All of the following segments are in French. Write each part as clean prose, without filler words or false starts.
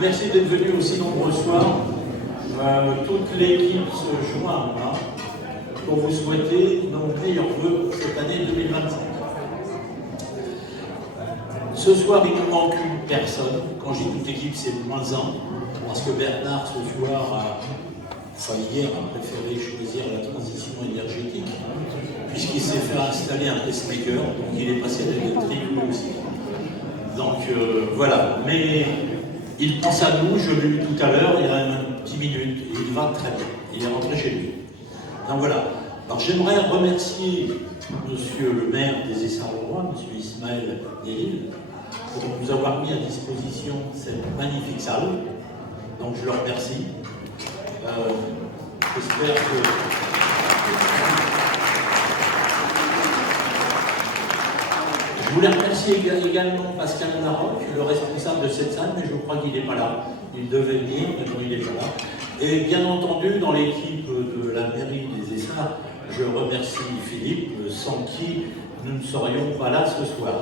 Merci d'être venus aussi nombreux ce soir. Toute l'équipe se joint pour vous souhaiter nos meilleurs vœux pour cette année 2025. Ce soir, il ne manque une personne. Quand je dis toute l'équipe, c'est moins un, parce que Bernard, ce soir, hier, a préféré choisir la transition énergétique, puisqu'il s'est fait installer un pacemaker, donc il est passé à l'électrique lui aussi. Donc voilà, mais il pense à nous, je l'ai vu tout à l'heure, il y a un petit minute, et il va très bien, il est rentré chez lui. Donc voilà, alors j'aimerais remercier monsieur le maire des Essarts-le-Roi, monsieur Ismaël Nélil, pour nous avoir mis à disposition cette magnifique salle, donc je le remercie. J'espère que... Je voulais remercier également Pascal Larocque, le responsable de cette salle, mais je crois qu'il n'est pas là. Il devait venir, mais bon, il n'est pas là. Et bien entendu, dans l'équipe de la mairie des Essarts, je remercie Philippe, sans qui nous ne serions pas là ce soir.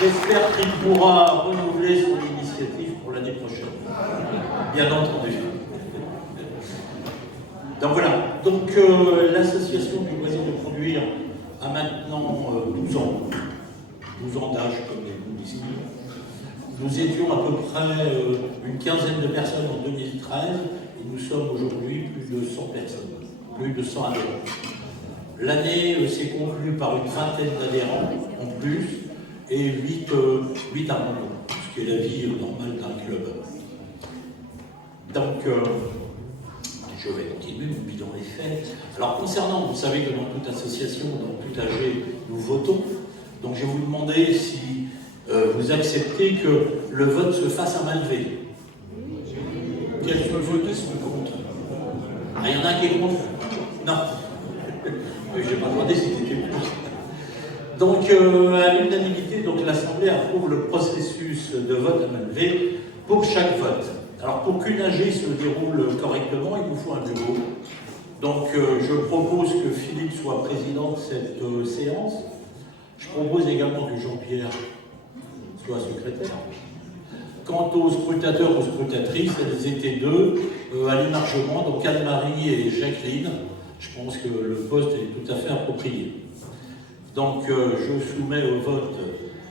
J'espère qu'il pourra renouveler son initiative pour l'année prochaine. Bien entendu. Donc voilà, donc l'association du loisir de conduire a maintenant 12 ans. 12 ans d'âge, comme les nous disent. Nous étions à peu près une quinzaine de personnes en 2013 et nous sommes aujourd'hui plus de 100 personnes, plus de 100 adhérents. L'année s'est conclue par une vingtaine d'adhérents en plus et 8 abandons, ce qui est la vie normale d'un club. Donc, je vais continuer mon bilan des faits. Alors, concernant, vous savez que dans toute association, dans tout AG, nous votons. Donc, je vais vous demander si vous acceptez que le vote se fasse à main levée. Quels sont ceux qui sont contre? Ah, il y en a un qui est contre? Non. Je n'ai pas demandé si c'était pour. Donc, à l'unanimité, l'Assemblée approuve le processus de vote à main levée pour chaque vote. Alors, pour qu'une AG se déroule correctement, il nous faut un bureau. Donc, je propose que Philippe soit président de cette séance. Je propose également que Jean-Pierre soit secrétaire. Quant aux scrutateurs ou scrutatrices, elles étaient deux, à l'émargement, donc Anne-Marie et Jacqueline. Je pense que le poste est tout à fait approprié. Donc, je soumets au vote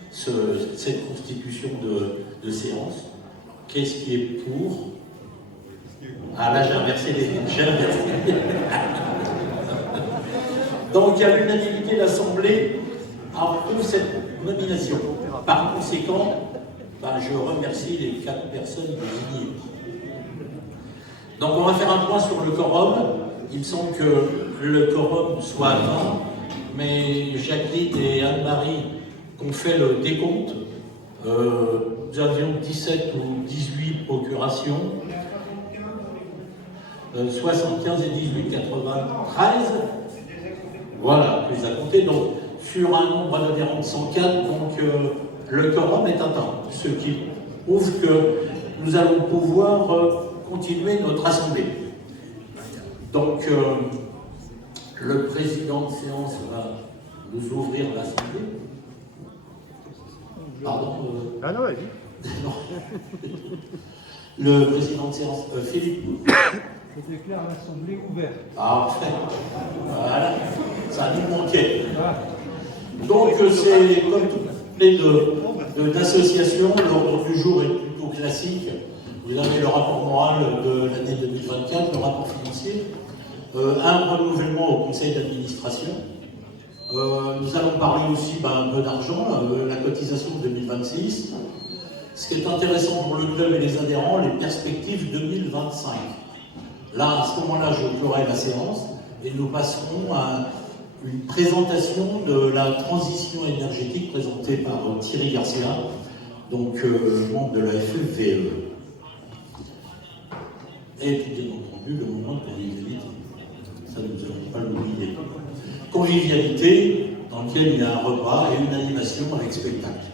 cette constitution de séance. Qu'est-ce qui est pour? Ah là, j'ai inversé les... Donc, à l'unanimité, l'Assemblée approuve cette nomination. Par conséquent, je remercie les 4 personnes désignées. Donc, on va faire un point sur le quorum. Il me semble que le quorum soit atteint, mais Jacqueline et Anne-Marie ont fait le décompte. Nous avions 17 ou 18 procurations, 75 et 18, 93. Voilà, plus à compter. Donc, sur un nombre d'adhérents de 104, donc le quorum est atteint. Ce qui prouve que nous allons pouvoir continuer notre assemblée. Donc, le président de séance va nous ouvrir l'assemblée. Pardon. Ah non, vas-y. Non. Le président de séance, Philippe. Je déclare l'assemblée ouverte. Parfait. Voilà. Ça nous manquait. Donc, c'est comme toutes d'associations, l'ordre du jour est plutôt classique. Vous avez le rapport moral de l'année 2024, le rapport financier, un renouvellement au conseil d'administration. Nous allons parler aussi un peu d'argent, la cotisation de 2026. Ce qui est intéressant pour le club et les adhérents, les perspectives 2025. Là, à ce moment-là, je clôturerai la séance et nous passerons à une présentation de la transition énergétique présentée par Thierry Garcia, donc membre de la FEVE. Et puis, bien entendu, le moment de convivialité. Ça, nous n'allons pas l'oublier. Convivialité dans lequel il y a un repas et une animation avec spectacle.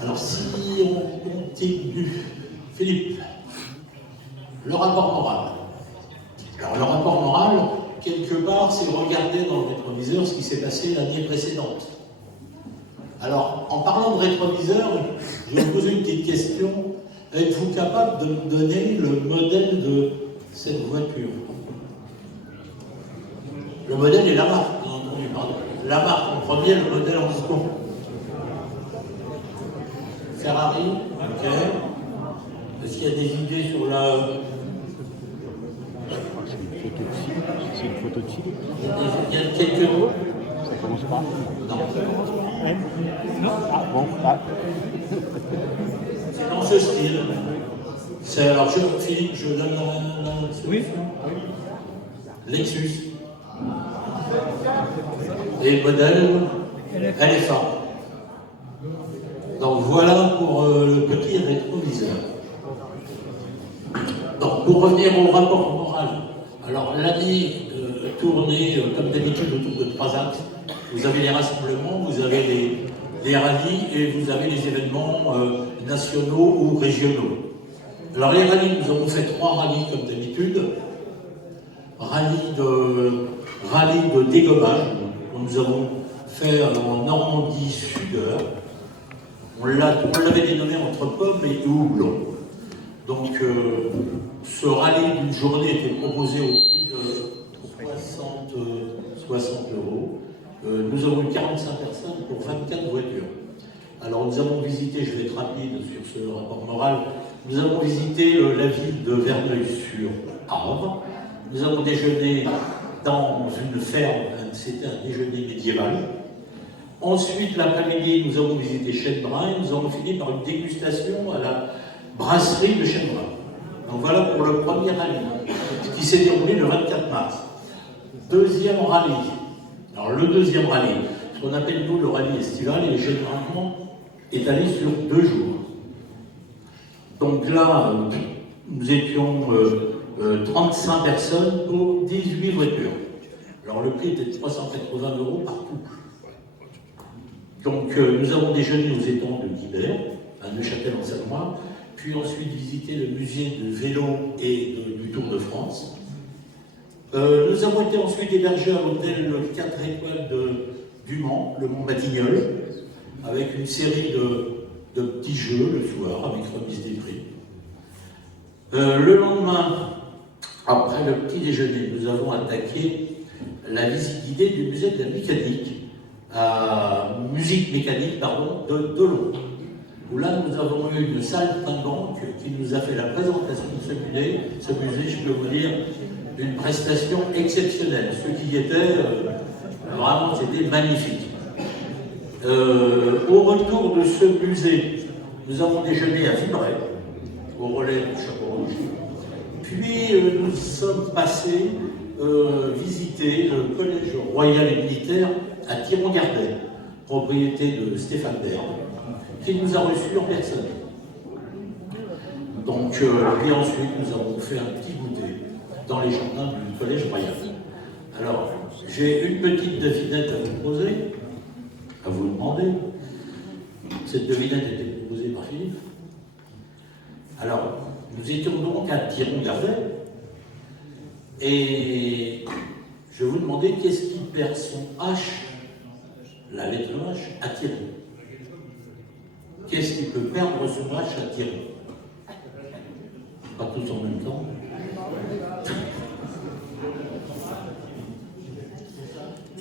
Alors, si on continue, Philippe, le rapport moral. Alors, le rapport moral, quelque part, c'est regarder dans le rétroviseur ce qui s'est passé l'année précédente. Alors, en parlant de rétroviseur, je vais vous poser une petite question. Êtes-vous capable de me donner le modèle de cette voiture? Le modèle et la marque, bien entendu, pardon. La marque en premier, le modèle en second. Ferrari, ok. Est-ce qu'il y a des idées sur la... C'est une photo de Philippe. Il y a quelques mots. Ça commence par... Non. Non. Ah bon, ah. C'est dans ce style. C'est, alors, Philippe, je donne la Oui. Lexus. Et le modèle LFA. Donc voilà pour le petit rétroviseur. Donc pour revenir au rapport moral, alors l'année tournée comme d'habitude autour de 3 axes. Vous avez les rassemblements, vous avez les rallyes et vous avez les événements nationaux ou régionaux. Alors les rallyes, nous avons fait 3 rallyes comme d'habitude. Rallye de dégommage, que nous avons fait en Normandie Sud. On l'avait dénommé entre pommes et houblon. Donc ce rallye d'une journée était proposé au prix de 60 euros. Nous avons eu 45 personnes pour 24 voitures. Alors nous avons visité, je vais être rapide sur ce rapport moral, nous avons visité la ville de Verneuil-sur-Avre. Nous avons déjeuné dans une ferme, c'était un déjeuner médiéval. Ensuite, l'après-midi, nous avons visité Chênebrun et nous avons fini par une dégustation à la brasserie de Chênebrun. Donc voilà pour le premier rallye, qui s'est déroulé le 24 mars. Deuxième rallye. Alors le deuxième rallye, ce qu'on appelle nous le rallye estival, et généralement étalé sur 2 jours. Donc là, nous étions 35 personnes pour 18 voitures. Alors le prix était de 380 € par couple. Donc nous avons déjeuné aux étangs de Guibert, à Neuchâtel en Savoie, puis ensuite visité le musée de vélo et du Tour de France. Nous avons été ensuite hébergés à l'hôtel 4 étoiles du Mans, le Mont Batignolles, avec une série de petits jeux le soir, avec remise des prix. Le lendemain, après le petit déjeuner, nous avons attaqué la visite guidée du musée de la mécanique, musique mécanique, pardon, de Dolon. Où là, nous avons eu une salle banque qui nous a fait la présentation de ce musée, je peux vous dire, une prestation exceptionnelle. Ceux qui y étaient, vraiment, c'était magnifique. Au retour de ce musée, nous avons déjeuné à Vibray, au relais du Chapeau Rouge. Puis, nous sommes passés visiter le collège royal et militaire à Thiron-Gardet, propriété de Stéphane Bern, qui nous a reçus en personne. Donc, et ensuite, nous avons fait un petit goûter dans les jardins du Collège Royal. Alors, j'ai une petite devinette à vous poser, à vous demander. Cette devinette a été proposée par Philippe. Alors, nous étions donc à Thiron-Gardet, et je vous demandais qu'est-ce qui perd son H, la lettre H, à Thiron. Qu'est-ce qui peut perdre son H à Thiron? Pas tous en même temps.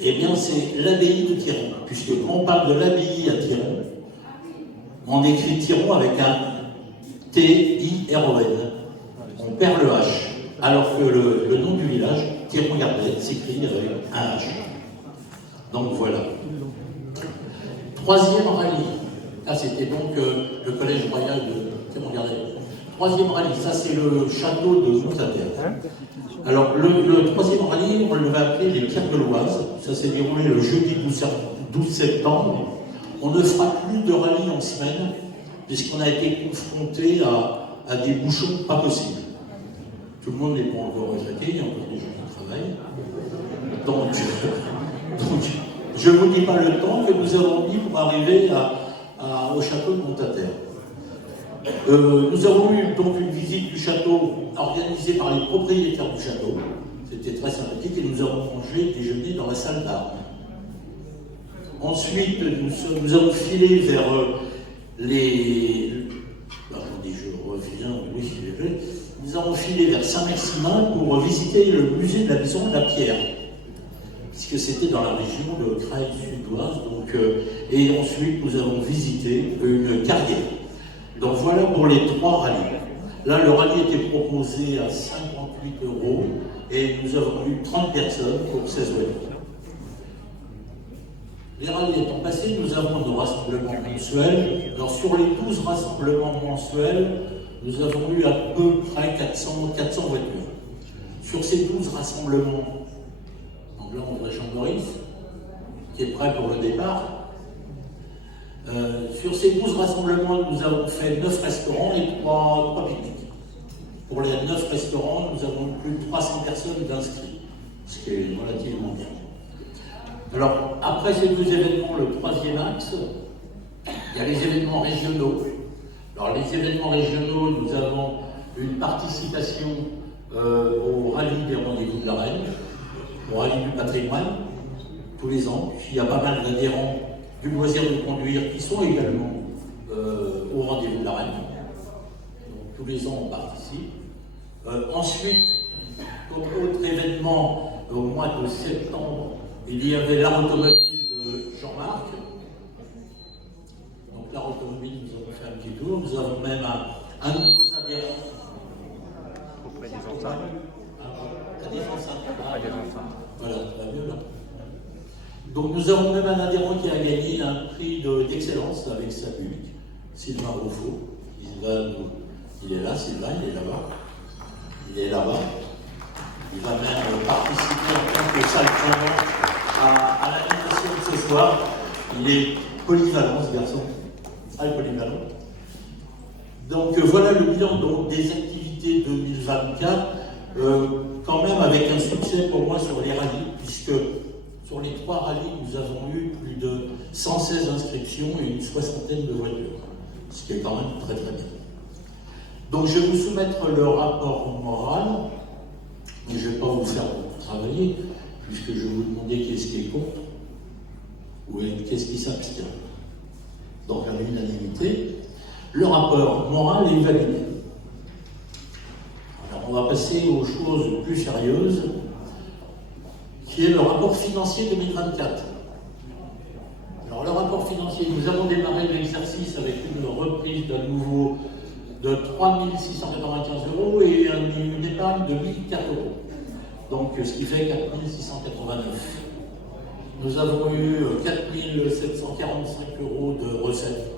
Eh bien, c'est l'abbaye de Thiron, puisque quand on parle de l'abbaye à Thiron, on écrit Thiron avec un T-I-R-O-N. On perd le H, alors que le nom du village, Thiron-Gardet, s'écrit avec un H. Donc voilà. Troisième rallye. Ah, c'était donc le collège royal de Thiron-Gardet. Troisième rallye, ça c'est le château de Montaterre. Alors le troisième rallye, on l'avait appelé les Pierres de l'Oise. Ça s'est déroulé le jeudi 12 septembre. On ne fera plus de rallye en semaine, puisqu'on a été confronté à des bouchons pas possibles. Tout le monde n'est pas encore retraité, il y a encore des gens qui travaillent. Donc je ne vous dis pas le temps que nous avons mis pour arriver au château de Montaterre. Nous avons eu donc une visite du château organisée par les propriétaires du château. C'était très sympathique et nous avons mangé, déjeuné dans la salle d'art. Ensuite, nous avons filé vers les... Attendez, je reviens, oui, nous avons filé vers Saint-Maximin pour visiter le musée de la Maison de la Pierre, puisque c'était dans la région de Creil sudoise. Donc, et ensuite, nous avons visité une carrière. Donc voilà pour les 3 rallyes. Là, le rallye était proposé à 58 € et nous avons eu 30 personnes pour 16 €. Les rallyes étant passés, nous avons nos rassemblements mensuels. Alors sur les 12 rassemblements mensuels, nous avons eu à peu près 400 voitures. Sur ces 12 rassemblements, donc là on voit Jean-Maurice, qui est prêt pour le départ. Sur ces 12 rassemblements, nous avons fait 9 restaurants et 3 pique-niques. Pour les 9 restaurants, nous avons plus de 300 personnes d'inscrits, ce qui est relativement bien. Alors, après ces 2 événements, le 3e axe, il y a les événements régionaux. Alors, les événements régionaux, nous avons une participation au rallye des rendez-vous de la Reine, au rallye du patrimoine, tous les ans. Il y a pas mal d'adhérents du loisir de conduire qui sont également au rendez-vous de la Reine. Donc, tous les ans, on participe. Ensuite, comme autre événement, au mois de septembre, il y avait l'art automobile de Jean-Marc. Donc l'art automobile, nous avons fait un petit tour. Nous avons même un nouveau adhérent. Auprès des enceintes. À des enceintes. À des enceintes. Voilà, ça va mieux là. Donc nous avons même un adhérent qui a gagné un prix d'excellence avec sa public, Sylvain Rouffaut. Il est là, Sylvain, il est là-bas. Il est là-bas. Il va même participer en tant que salle pendant à l'animation de ce soir. Il est polyvalent, ce garçon. Ah, il est polyvalent. Donc voilà le bilan donc, des activités 2024, quand même avec un succès pour moi sur les rallyes, puisque sur les 3 rallyes, nous avons eu plus de 116 inscriptions et une 60aine de voitures, ce qui est quand même très très bien. Donc je vais vous soumettre le rapport moral, mais je ne vais pas vous faire travailler, puisque je vais vous demander qu'est-ce qui est contre, ou qu'est-ce qui s'abstient. Donc à l'unanimité, le rapport moral est validé. Alors on va passer aux choses plus sérieuses, qui est le rapport financier 2024. Alors le rapport financier, nous avons démarré l'exercice avec une reprise d'un nouveau de 3 695 € et une épargne de 1 004 €. Donc ce qui fait 4 689. Nous avons eu 4 745 € de recettes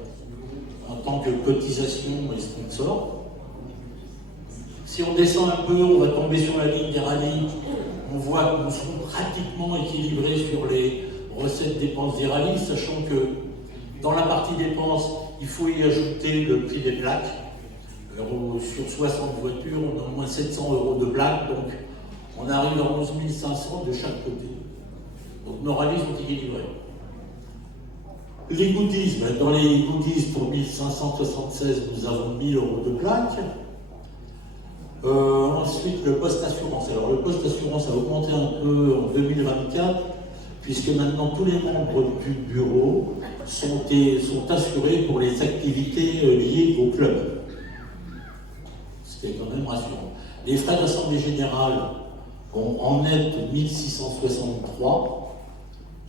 en tant que cotisation et sponsor. Si on descend un peu, on va tomber sur la ligne des rallyes. On voit que nous serons pratiquement équilibrés sur les recettes dépenses des rallyes, sachant que dans la partie dépenses, il faut y ajouter le prix des plaques. Alors, sur 60 voitures, on a au moins 700 € de plaques, donc on arrive à 11 500 de chaque côté. Donc nos rallyes sont équilibrés. Les goodies, dans les goodies pour 1576, nous avons 1 000 € de plaques. Ensuite, le poste assurance. Alors, le poste assurance a augmenté un peu en 2024, puisque maintenant tous les membres du bureau sont assurés pour les activités liées au club. Ce qui est quand même rassurant. Les frais d'assemblée générale ont en net 1663.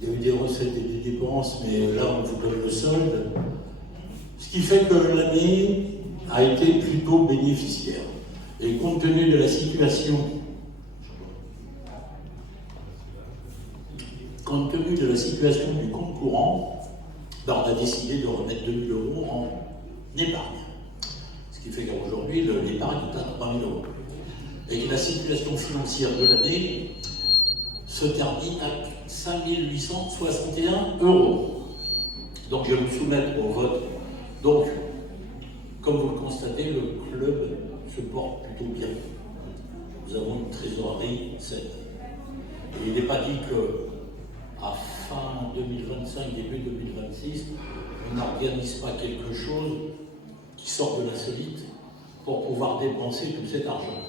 Il y a eu des recettes et des dépenses, mais là on vous donne le solde. Ce qui fait que l'année a été plutôt bénéficiaire. Et compte tenu de la situation, du compte courant, on a décidé de remettre 2 000 € en épargne. Ce qui fait qu'aujourd'hui, l'épargne est à 3 000 €. Et que la situation financière de l'année se termine à 5 861 €. Donc je vais vous soumettre au vote. Donc, comme vous le constatez, le club se porte plutôt bien. Nous avons une trésorerie saine. Et il n'est pas dit qu'à fin 2025, début 2026, on n'organise pas quelque chose qui sort de l'insolite pour pouvoir dépenser tout cet argent.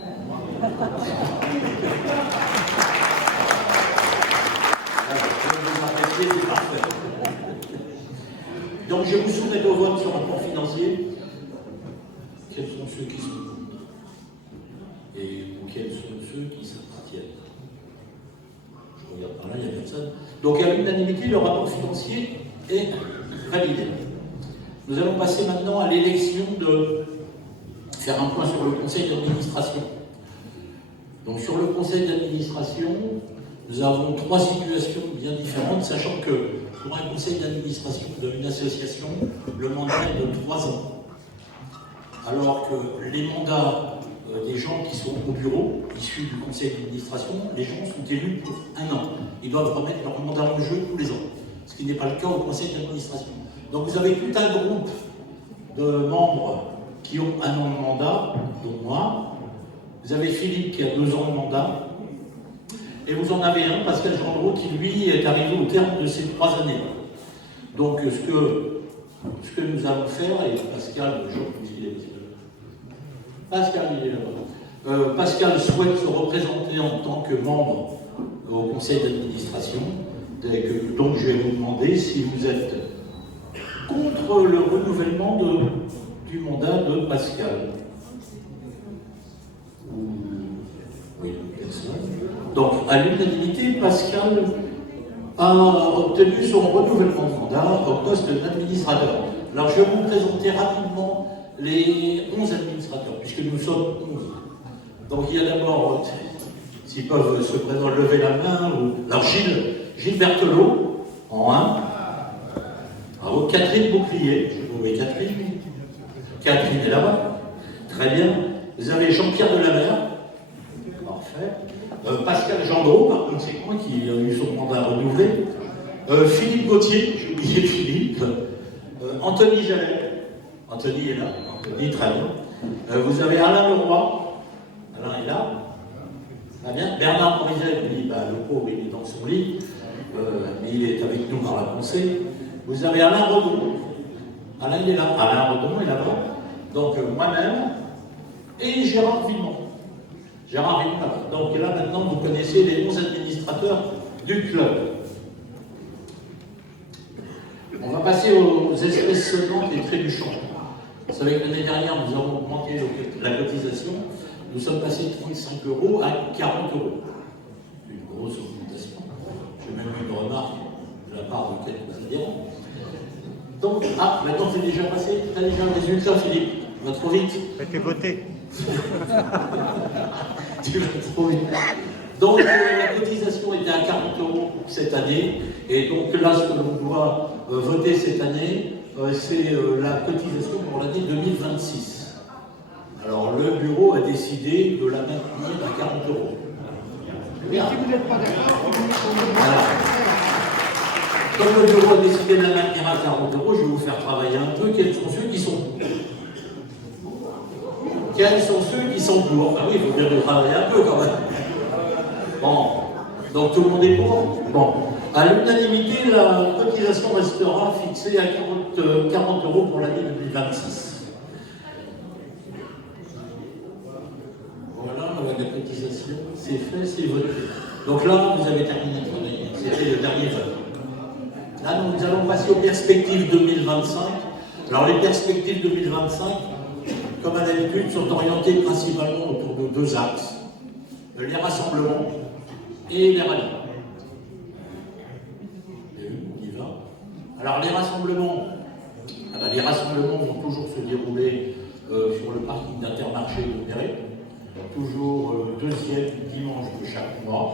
C'est parfait. Donc je vous soumets au vote sur le rapport financier. Quels sont ceux qui sont contre et quels sont ceux qui s'abstiennent? Je regarde par là, il n'y a personne. Donc à l'unanimité, le rapport financier est validé. Nous allons passer maintenant à l'élection de faire un point sur le conseil d'administration. Donc sur le conseil d'administration, nous avons 3 situations bien différentes, sachant que pour un conseil d'administration d'une association, le mandat est de 3 ans. Alors que les mandats des gens qui sont au bureau, issus du conseil d'administration, les gens sont élus pour 1 an. Ils doivent remettre leur mandat en jeu tous les ans, ce qui n'est pas le cas au conseil d'administration. Donc vous avez tout un groupe de membres qui ont 1 an de mandat, dont moi. Vous avez Philippe qui a 2 ans de mandat. Et vous en avez un, Pascal Gendreau, qui lui est arrivé au terme de ses 3 années. Donc ce que nous allons faire, et Pascal, il est là-bas. Pascal souhaite se représenter en tant que membre au conseil d'administration. Donc je vais vous demander si vous êtes contre le renouvellement du mandat de Pascal. Oui, personne. Donc, à l'unanimité, Pascal a obtenu son renouvellement de mandat au poste d'administrateur. Alors, je vais vous présenter rapidement les 11 administrateurs, puisque nous sommes 11. Donc, il y a d'abord, s'ils peuvent se présenter, lever la main, ou Gilles Berthelot, en 1. Bravo. Catherine Bouclier, vous voyez Catherine. Catherine est là-bas. Très bien. Vous avez Jean-Pierre Delamer. Parfait. Pascal Gendreau, par conséquent, qui a eu son mandat renouvelé. Philippe Gauthier, j'ai oublié Philippe. Anthony Jallet. Anthony est là. Anthony, très bien. Vous avez Alain Leroy. Alain est là. Très bien. Bernard Morizet, lui, le pauvre, il est dans son lit. Mais il est avec nous dans la pensée. Vous avez Alain Redon. Alain, il est là. Alain Redon est là-bas. Donc, moi-même et Gérard Vimont. Gérard Vimont là-bas. Donc là, maintenant, vous connaissez les 11 administrateurs du club. On va passer aux espèces sonnantes et trébuchantes. Vous savez que l'année dernière, nous avons augmenté la cotisation. Nous sommes passés de 35 € à 40 €. Une grosse augmentation. J'ai même eu une remarque de la part de quelques adhérents. Donc, maintenant c'est déjà passé. Tu as déjà le résultat, Philippe. Tu vas trop vite. Faites voter. Tu vas trop vite. Donc, la cotisation était à 40 € cette année. Et donc là, ce que l'on doit voter cette année, c'est la cotisation pour l'année 2026. Alors, le bureau a décidé de la maintenir à 40 €. Mais si vous n'êtes pas d'accord, voilà. Comme le bureau a décidé de la maintenir à 40 €, je vais vous faire travailler un peu. Quels sont ceux qui sont pour? Quels sont ceux qui sont pour? Ah oui, il faut bien travailler un peu quand même. Bon, donc tout le monde est pour? Bon. À l'unanimité, la cotisation restera fixée à 40 € pour l'année 2026. Voilà, la cotisation, c'est fait, c'est voté. Donc là, vous avez terminé de travailler. C'était le dernier vote. Là, nous allons passer aux perspectives 2025. Alors, les perspectives 2025, comme à l'habitude, sont orientées principalement autour de deux axes. Les rassemblements et les rallyes. On y va. Alors, les rassemblements vont toujours se dérouler sur le parking d'Intermarché de Perret, toujours deuxième dimanche de chaque mois.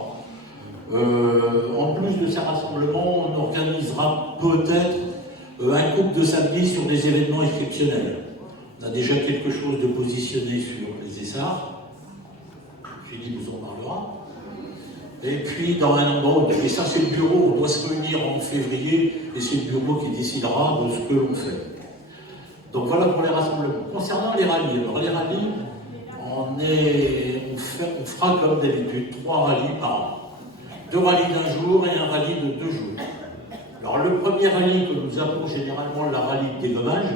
En plus de ces rassemblements, on organisera peut-être un couple de samedi sur des événements exceptionnels. On a déjà quelque chose de positionné sur les Essarts. Philippe vous en parlera. Et puis dans un endroit, et ça c'est le bureau, on doit se réunir en février, et c'est le bureau qui décidera de ce que l'on fait. Donc voilà pour les rassemblements. Concernant les rallyes, alors les rallyes, on fera comme d'habitude 3 rallyes par an. 2 rallyes d'1 jour et un rallye de 2 jours. Alors le premier rallye que nous avons généralement, la rallye de dégommage,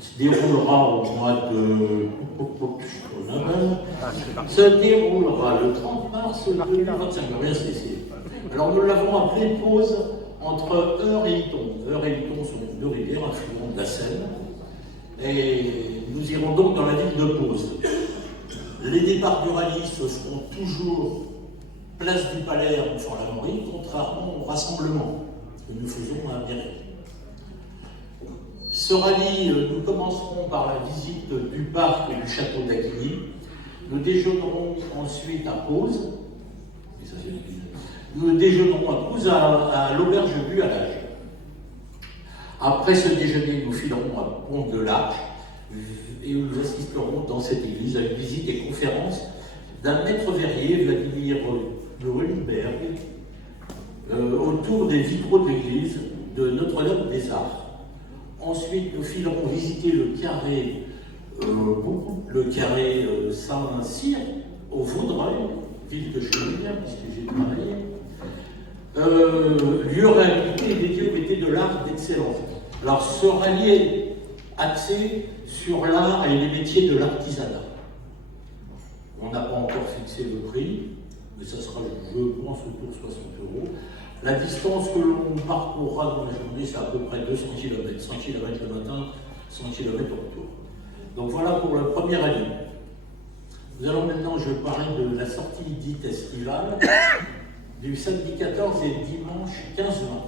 se déroulera au mois de... se déroulera le 30 mars 2025. Alors nous l'avons appelé pause entre Eure et Iton. Eure et Iton sont 2 rivières affluentes de la Seine. Et nous irons donc dans la ville de Pose. Les départs du rallye se feront toujours place du Palais à Montfort-la-Maurie, contrairement au rassemblement que nous faisons à Méré. Ce rallye, nous commencerons par la visite du parc et du château d'Aquigny. Nous déjeunerons ensuite à Pose. Nous déjeunerons à Pose à l'auberge du Halage. Après ce déjeuner, nous filerons à Pont de l'Arche et nous assisterons dans cette église à une visite et conférence d'un maître verrier, Vladimir Grünberg, autour des vitraux de l'église de Notre-Dame des Arts. Ensuite, nous filerons visiter le carré Saint-Cyr au Vaudreuil, ville que je connais bien puisque j'ai travaillé. Lieu réhabilité et dédié au métier de l'art d'excellence. Alors, ce rallye est axé sur l'art et les métiers de l'artisanat. On n'a pas encore fixé le prix, mais ça sera, je pense, autour de 60 €. La distance que l'on parcourra dans la journée, c'est à peu près 200 km. 100 km le matin, 100 km au retour. Donc voilà pour le premier rallye. Nous allons maintenant, je vais parler de la sortie dite estivale du samedi 14 et dimanche 15 juin.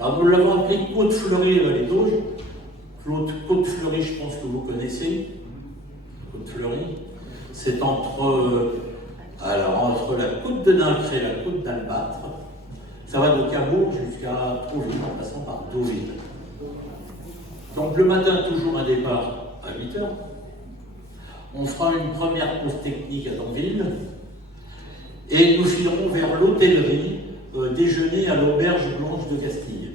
Alors nous l'avons appelé Côte Fleurie et Vallée d'Auge. Côte Fleurie, je pense que vous connaissez. Côte Fleurie, c'est entre la côte de Nacre et la côte d'Albâtre. Ça va de Cabourg jusqu'à Trouville, en passant par Deauville. Donc le matin, toujours un départ à 8 h. On fera une première pause technique à Danville et nous filerons vers l'hôtellerie déjeuner à l'auberge Blanche de Castille.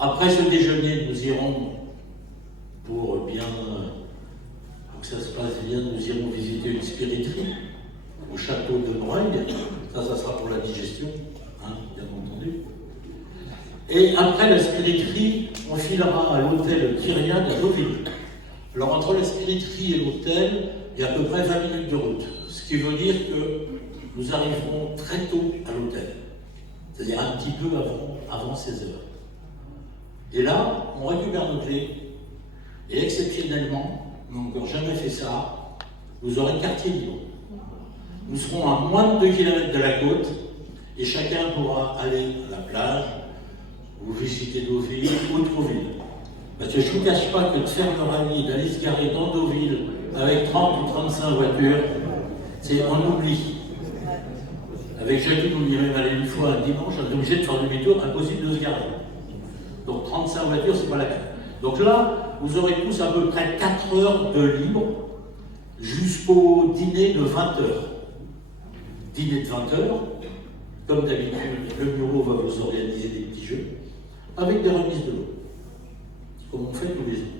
Après ce déjeuner, nous irons, pour que ça se passe bien, nous irons visiter une spiriterie au château de Breuil. Ça sera pour la digestion, hein, bien entendu. Et après la spiriterie, on filera à l'hôtel Kyriade à Deauville. Alors entre la spiriterie et l'hôtel, il y a à peu près 20 minutes de route. Ce qui veut dire que nous arriverons très tôt à l'hôtel. C'est-à-dire un petit peu avant 16 h. Et là, on récupère nos clés. Et exceptionnellement, on n'a encore jamais fait ça, vous aurez quartier libre. Nous serons à moins de 2 km de la côte et chacun pourra aller à la plage ou visiter Deauville ou Trouville. Parce que je ne vous cache pas que de faire le rallye, d'aller se garer dans Deauville avec 30 ou 35 voitures, c'est on oublie. Avec Jacques, on y est même allé une fois un dimanche, on est obligé de faire demi-tour, impossible de se garer. Donc 35 voitures, c'est pas la peine. Donc là, vous aurez tous à peu près 4 heures de libre jusqu'au dîner de 20 h. Dîner de 20 h, comme d'habitude, le bureau va vous organiser des petits jeux avec des remises de l'eau, comme on fait tous les ans.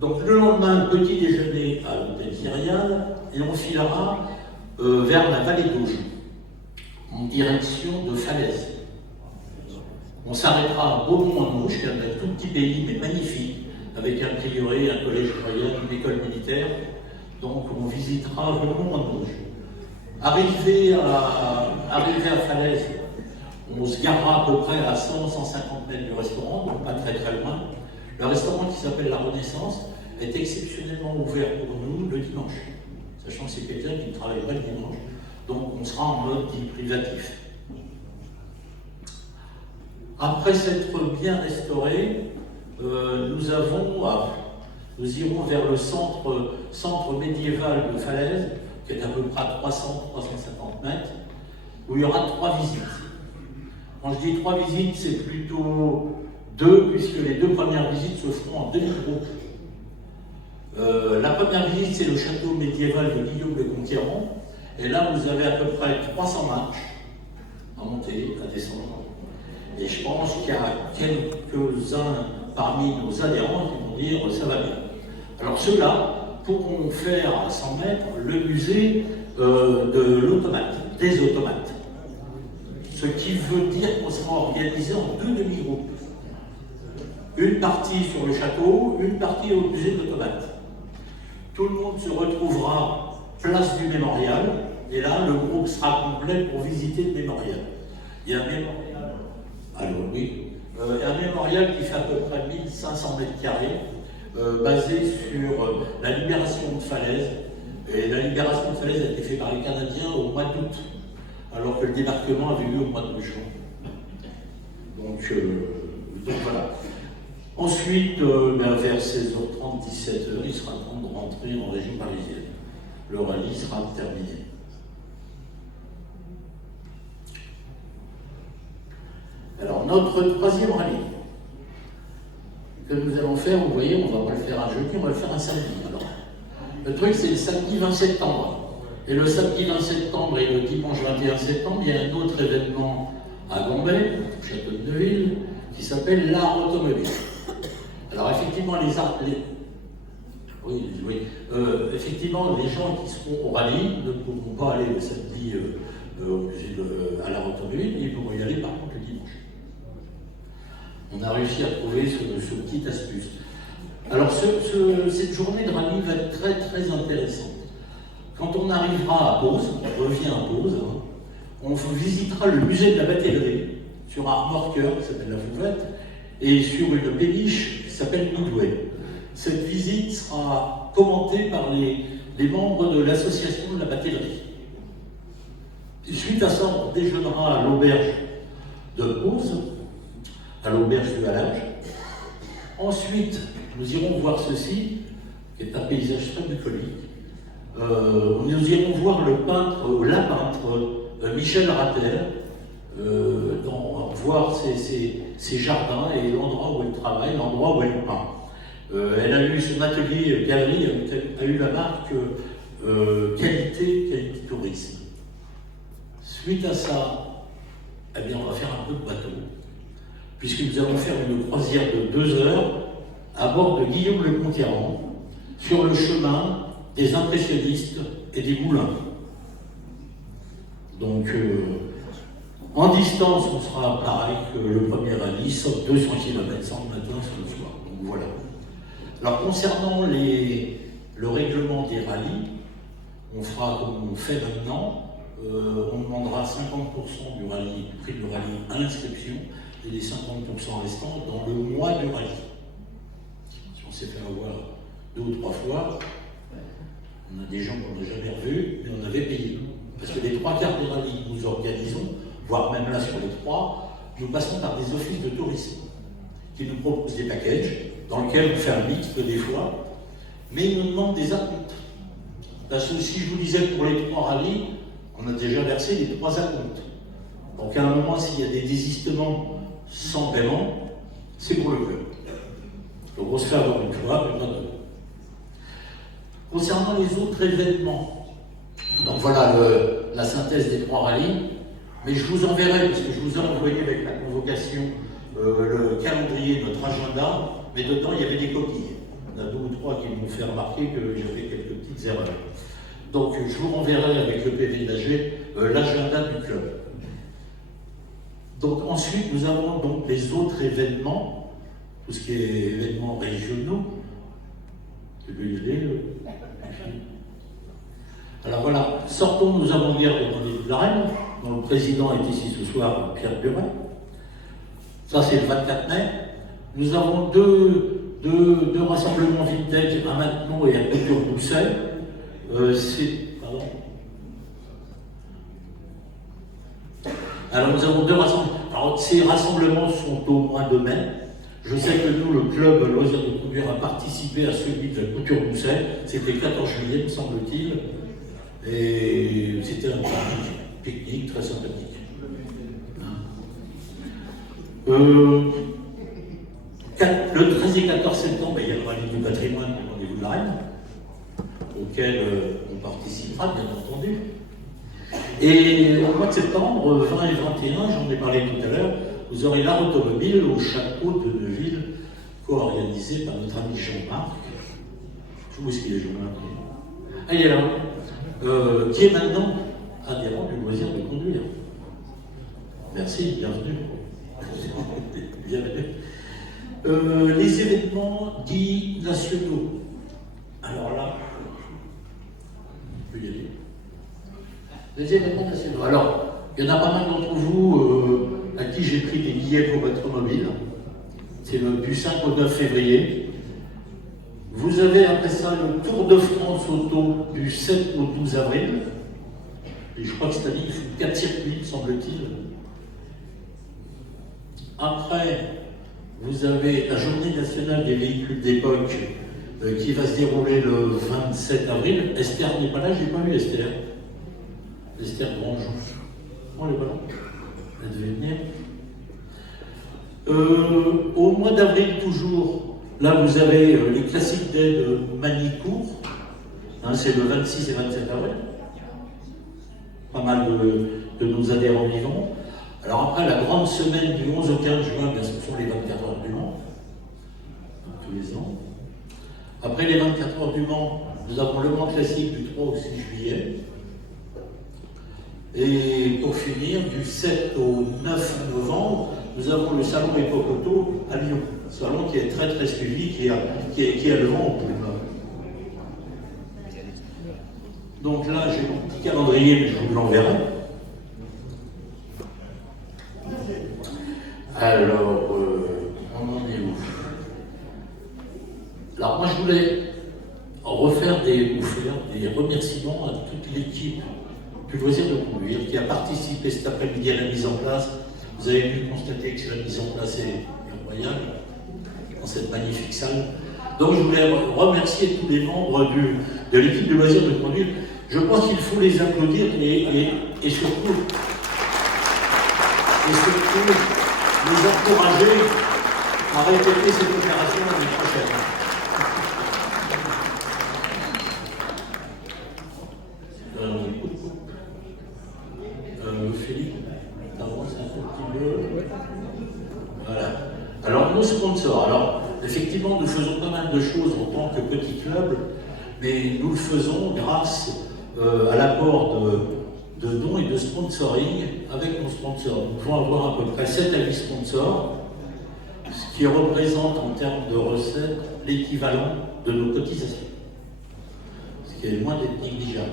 Donc le lendemain, petit déjeuner à l'hôtel Kyriade et on filera vers la vallée d'Auge, en direction de Falaise. On s'arrêtera à Beaumont-en-Auge, qui est un tout petit pays mais magnifique, avec un prieuré, un collège royal, une école militaire. Donc on visitera Beaumont-en-Auge. Arrivé à Falaise, on se garera à peu près à 100-150 mètres du restaurant, donc pas très très loin. Le restaurant qui s'appelle La Renaissance est exceptionnellement ouvert pour nous le dimanche, sachant que c'est quelqu'un qui ne travaille pas le dimanche, donc on sera en mode dit privatif. Après s'être bien restauré, nous irons vers le centre médiéval de Falaise, qui est à peu près à 300-350 mètres, où il y aura 3 visites. Quand je dis 3 visites, c'est plutôt 2, puisque les 2 premières visites se feront en demi-groupe. La première visite, c'est le château médiéval de Guillaume le Conquérant, et là, vous avez à peu près 300 marches à monter, à descendre. Et je pense qu'il y a quelques-uns parmi nos adhérents qui vont dire ça va bien. Alors ceux-là pourront faire à 100 mètres le musée de l'automate, des automates. Ce qui veut dire qu'on sera organisé en 2 demi-groupes. Une partie sur le château, une partie au musée de l'automate. Tout le monde se retrouvera place du mémorial, et là le groupe sera complet pour visiter le mémorial. Il y a un mémorial. Alors oui, un mémorial qui fait à peu près 1500 mètres carrés, basé sur la libération de Falaise. Et la libération de Falaise a été faite par les Canadiens au mois d'août, alors que le débarquement avait lieu au mois de juin. Donc voilà. Ensuite, vers 16h30, 17h, il sera temps de rentrer en région parisienne. Le rallye sera terminé. Alors, notre 3e rallye que nous allons faire, vous voyez, on ne va pas le faire un jeudi, on va le faire un samedi. Alors, le truc, c'est le samedi 20 septembre. Et le samedi 20 septembre et le dimanche 21 septembre, il y a un autre événement à Gambais, au château de Neuville, qui s'appelle l'art automobile. Alors, effectivement, effectivement, les gens qui seront au rallye ne pourront pas aller le samedi à l'art automobile, ils pourront y aller par contre le dimanche. On a réussi à trouver ce petit astuce. Alors, cette journée de rallye va être très très intéressante. Quand on arrivera à Beauce, on revient à Beauce, on visitera le musée de la batellerie sur un remorqueur qui s'appelle la Fouvette et sur une péniche qui s'appelle Midway. Cette visite sera commentée par les membres de l'association de la batellerie. Suite à ça, on déjeunera à l'auberge de Beauce, à l'auberge du Halage. Ensuite, nous irons voir ceci, qui est un paysage très bucolique. Nous irons voir la peintre Michel Ratter, voir ses jardins et l'endroit où elle travaille, l'endroit où elle peint. Elle a eu son atelier galerie, a eu la marque qualité tourisme. Suite à ça, eh bien, on va faire un peu de bateau, puisque nous allons faire une croisière de 2 heures à bord de Guillaume Le Conquérant, sur le chemin des impressionnistes et des moulins. Donc, en distance, on sera pareil que le premier rallye, sauf 200 km, 100 le matin, 100 le soir. Donc voilà. Alors, concernant le règlement des rallyes, on fera comme on fait maintenant. On demandera 50% du prix du rallye à l'inscription et les 50% restants dans le mois du rallye. Si on s'est fait avoir 2 ou 3 fois, on a des gens qu'on n'a jamais revus, mais on avait payé. Parce que les 3 quarts des rallyes que nous organisons, voire même là sur les 3, nous passons par des offices de tourisme qui nous proposent des packages dans lesquels on fait un mixte des fois, mais ils nous demandent des acomptes. Parce que si je vous disais que pour les 3 rallyes, on a déjà versé les 3 acomptes. Donc à un moment, s'il y a des désistements sans paiement, c'est pour le club. Donc on se fait avoir une fois, mais pas 2. Concernant les autres événements, donc voilà la synthèse des 3 rallyes, mais je vous enverrai, parce que je vous ai envoyé avec la convocation le calendrier, notre agenda, mais dedans il y avait des coquilles. Il y en a 2 ou 3 qui m'ont fait remarquer que j'avais quelques petites erreurs. Donc je vous renverrai avec le PV d'AG l'agenda du club. Donc ensuite nous avons donc les autres événements, tout ce qui est événements régionaux. Tu veux y aller Alors voilà, sortons, nous avons hier le rendez-vous de la Reine, dont le président est ici ce soir, Pierre Burin. Ça c'est le 24 mai. Nous avons deux rassemblements vintage à Maintenon et à Couture-Doucet. Pardon. Alors nous avons 2 rassemblements. Alors ces rassemblements sont au mois de mai. Je sais que nous, le club Loisirs de Conduire, a participé à celui de la Couture-Doucet. C'était le 14 juillet, me semble-t-il. Et c'était un pique-nique très sympathique. Le 13 et 14 septembre, il y a le rallye du patrimoine du rendez-vous de la Reine, auquel on participera, bien entendu. Et au mois de septembre, 20 et 21, j'en ai parlé tout à l'heure, vous aurez l'art automobile au château de Neuville, co-organisé par notre ami Jean-Marc. Où est-ce qu'il est, Jean-Marc? Ah, il est là. Qui est maintenant adhérent du loisir de conduire. Merci, bienvenue. Bienvenue. Les événements dits nationaux. Alors là, on peut y aller. Les événements nationaux. Alors, il y en a pas mal d'entre vous à qui j'ai pris des billets pour votre mobile. C'est du 5 au 9 février. Vous avez après ça le Tour de France auto du 7 au 12 avril. Et je crois que cette année, il faut 4 circuits, semble-t-il. Après, vous avez la Journée nationale des véhicules d'époque qui va se dérouler le 27 avril. Esther n'est pas là, j'ai pas vu Esther. Esther Grandjean. Non, elle n'est pas là. Elle devait venir. Au mois d'avril, toujours, là vous avez les classiques d'aide Manicourt. Hein, c'est le 26 et 27 avril. Pas mal de nos adhérents vivants. Alors après, la grande semaine du 11 au 15 juin, bien, ce sont les 24 heures du Mans, tous les ans. Après les 24 heures du Mans, nous avons le Mans classique du 3 au 6 juillet. Et pour finir, du 7 au 9 novembre, nous avons le salon Époque Auto à Lyon. Salon qui est très très suivi, qui a le vent au plus bas. Donc là, j'ai mon petit calendrier, mais je vous l'enverrai. Alors, on en est où? Alors moi je voulais vous faire des remerciements à toute l'équipe du loisir de conduire qui a participé cet après-midi à la mise en place. Vous avez pu constater que la mise en place est incroyable dans cette magnifique salle. Donc je voulais remercier tous les membres de l'équipe du loisir de conduire. Je pense qu'il faut les applaudir et et surtout les encourager à répéter cette opération l'année prochaine. Philippe, t'avances un tout petit peu. Voilà. Alors, nos sponsors. Alors, effectivement, nous faisons pas mal de choses en tant que petit club, mais nous le faisons grâce à l'apport de dons et de sponsoring avec nos sponsors. Nous pouvons avoir à peu près 7 à 8 sponsors, ce qui représente en termes de recettes l'équivalent de nos cotisations, ce qui est loin d'être négligeable.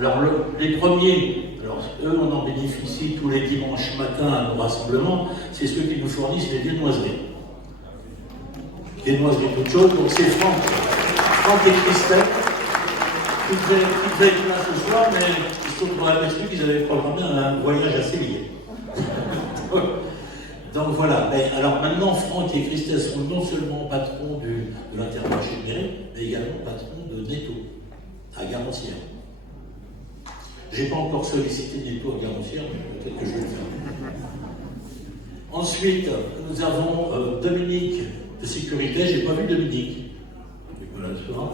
Alors, les premiers, alors eux, on en bénéficie tous les dimanches matin à nos rassemblements, c'est ceux qui nous fournissent les viennoiseries. Viennoiseries toutes chaudes, donc c'est Franck et Christelle, qui faisaient là ce soir, mais il se trouve qu'on a su qu'ils avaient programmé un voyage assez lié. Donc voilà, alors maintenant Franck et Christelle sont non seulement patrons de l'Intermarché de Mairie, mais également patrons de Netto, à Garancière. Je n'ai pas encore sollicité Netto à Garancière, mais peut-être que je vais le faire. Ensuite, nous avons Dominique de Sécurité. Je n'ai pas vu Dominique. Voilà, le soir.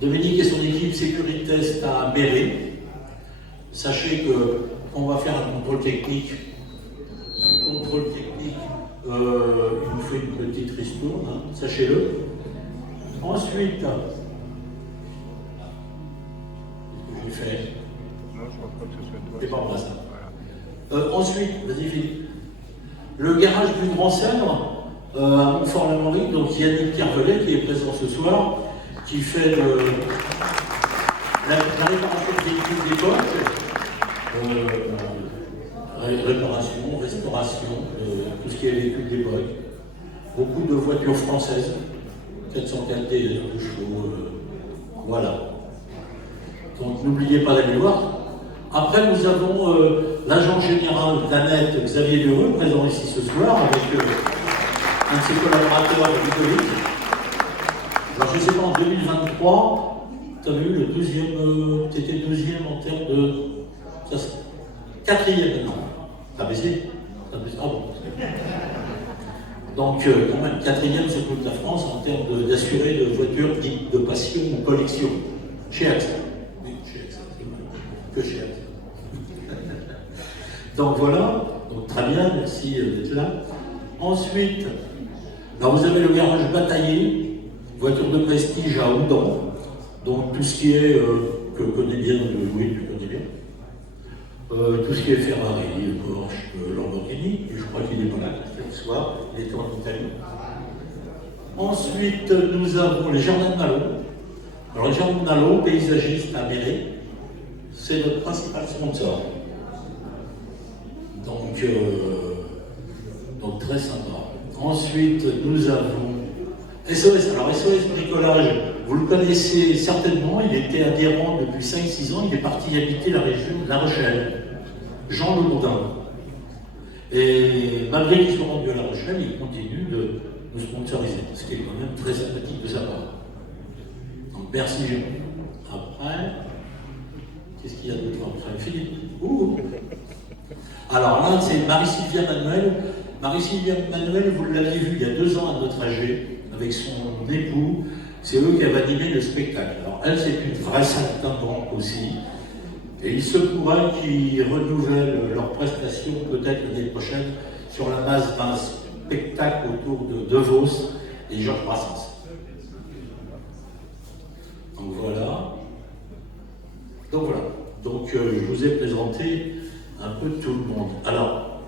Dominique et son équipe Sécurité à Mairie. Sachez qu'on va faire un contrôle technique. Il nous fait une petite ristourne, hein, sachez-le. Ensuite, qu'est-ce que j'ai fait? Non, je crois pas que ce soit toi. C'est pas moi ça. Voilà. Ensuite, vas-y Philippe. Le garage du Grand Sèvres, à Montfort-la-Manrie, donc Yannick Carvelet qui est présent ce soir, qui fait la réparation de véhicules d'époque. Réparation, restauration, tout ce qui est véhicule d'époque. Beaucoup de voitures françaises, 404 D, de chevaux, voilà. Donc n'oubliez pas d'aller voir. Après, nous avons l'agent général d'Annette, Xavier Lheureux, présent ici ce soir, avec un de ses collaborateurs, Ludovic. Alors je ne sais pas, en 2023, tu as vu le deuxième, tu étais deuxième en termes de... Quatrième maintenant. T'as baissé? Ah bon. Donc, quand même, quatrième sur toute la France en termes d'assurés de voitures dites de passion ou collection. Chez AXA. Oui, chez AXA, c'est mal. Que chez AXA. Donc voilà, donc très bien, merci d'être là. Ensuite, alors vous avez le garage Bataillé, voiture de prestige à Oudan. Donc tout ce qui est, que connaît bien, oui, tu connais bien. Tout ce qui est Ferrari, Porsche, Lamborghini, et je crois qu'il n'est pas là ce soir, il était en Italie. Ensuite, nous avons les Jardins de Malo. Alors, les Jardins de Malo, paysagiste à Mairie, c'est notre principal sponsor. Donc très sympa. Ensuite, nous avons SOS. Alors, SOS Bricolage, vous le connaissez certainement, il était adhérent depuis 5-6 ans, il est parti habiter la région de La Rochelle. Jean Lourdin. Et malgré qu'il soit rendu à La Rochelle, il continue de nous sponsoriser, ce qui est quand même très sympathique de sa part. Donc merci Jean. Après, qu'est-ce qu'il y a d'autre après? Philippe. Ouh. Alors là, c'est Marie-Sylvia Manuel. Marie-Sylvia Manuel, vous l'avez vu il y a 2 ans à notre AG, avec son époux. C'est eux qui avaient animé le spectacle. Alors elle, c'est une vraie saltimbanque aussi. Et il se pourrait qu'ils renouvellent leurs prestations peut-être l'année prochaine sur la base d'un spectacle autour de De Vos et Georges Brassens. Donc voilà. Donc je vous ai présenté un peu tout le monde. Alors,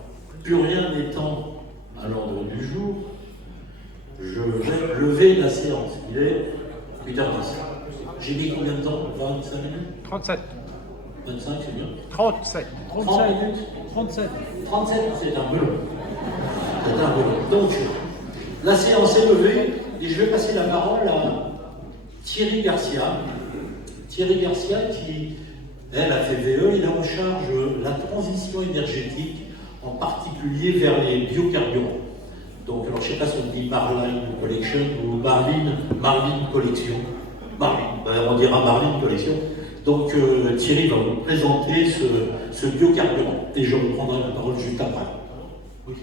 plus rien n'étant à l'ordre du jour, je vais lever la séance. Il est 8h10. J'ai mis combien de temps? 25 minutes? 37. 25, c'est bien. 37. 30 minutes? 37. 37, c'est un peu long. C'est un peu long. Donc, la séance est levée et je vais passer la parole à Thierry Garcia. Thierry Garcia qui, elle, a fait VE, il a en charge la transition énergétique, en particulier vers les biocarburants. Donc, alors, je ne sais pas si on dit Marline Collection ou Marvin Collection. Marvin, on dira Marvin Collection. Donc Thierry va vous présenter ce biocarburant et je reprendrai la parole juste après. Oui.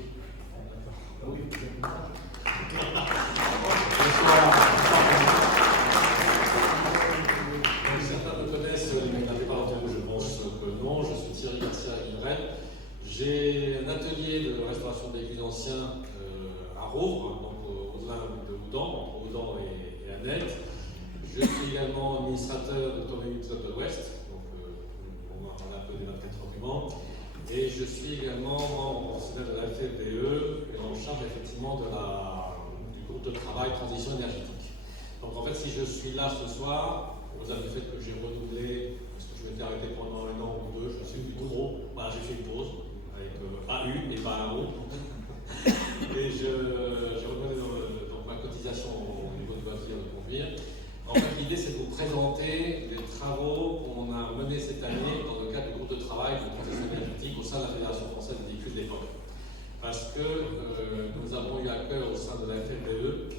Certains me connaissent, la plupart d'entre vous, je pense que non. Je suis Thierry Garcia-Guillerel. J'ai un atelier de restauration de véhicules anciens à Rouvres, donc au-delà de Houdan, entre Houdan et Annette. Je suis également administrateur d'Automobile Club de l'Ouest, donc on va parler un peu des 24 documents. Et je suis également membre professionnel de la FFVE et en charge effectivement du groupe de travail transition énergétique. Donc en fait, si je suis là ce soir, au-delà du fait que j'ai redoublé, parce que je m'étais arrêté pendant 1 an ou 2, je me suis dit, gros, voilà, j'ai fait une pause avec AU et pas AO. Et j'ai redonné donc ma cotisation au niveau du loisir de conduire. En fait, l'idée, c'est de vous présenter les travaux qu'on a menés cette année dans le cadre du groupe de travail de transition énergétique au sein de la Fédération française des véhicules d'époque. Parce que nous avons eu à cœur au sein de la FFVE